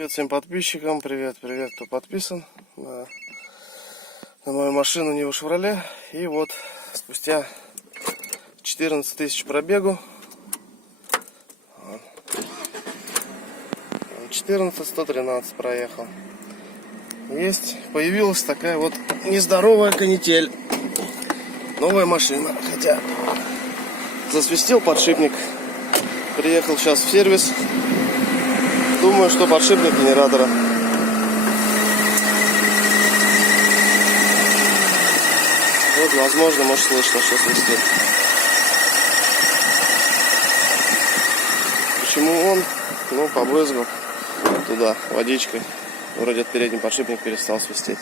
Привет всем подписчикам, привет, кто подписан на мою машину Ниву Шевроле. И вот спустя 14 тысяч пробегу, 14113 проехал, появилась такая вот нездоровая канитель. Новая машина, хотя засвистел подшипник. Приехал сейчас в сервис. Думаю, что подшипник генератора. Вот, возможно, может, слышно, что свистит. Почему он? Ну, побрызгал туда водичкой. Вроде от передний подшипник перестал свистеть.